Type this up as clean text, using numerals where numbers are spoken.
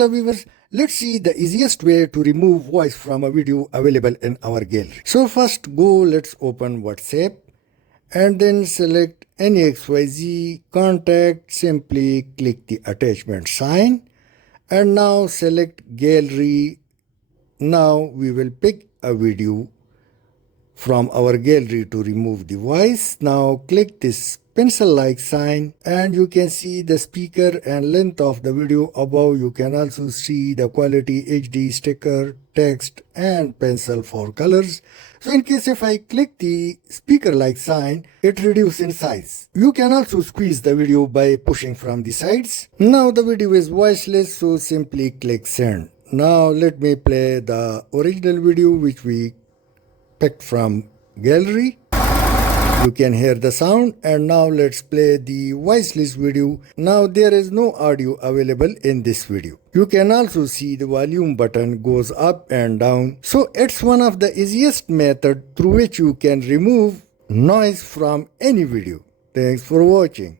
Hello viewers, let's see the easiest way to remove voice from a video available in our gallery. So first let's open WhatsApp and then select any XYZ contact, simply click the attachment sign and now select gallery. Now we will pick a video from our gallery to remove the voice. Now click this pencil-like sign and you can see the speaker and length of the video above. You can also see the quality, HD, sticker, text and pencil for colors. So in case if I click the speaker-like sign, it reduces in size. You can also squeeze the video by pushing from the sides. Now the video is voiceless, so simply click send. Now let me play the original video which we picked from gallery. You can hear the sound, and now let's play the voiceless video. Now there is no audio available in this video. You can also see the volume button goes up and down. So it's one of the easiest method through which you can remove noise from any video. Thanks for watching.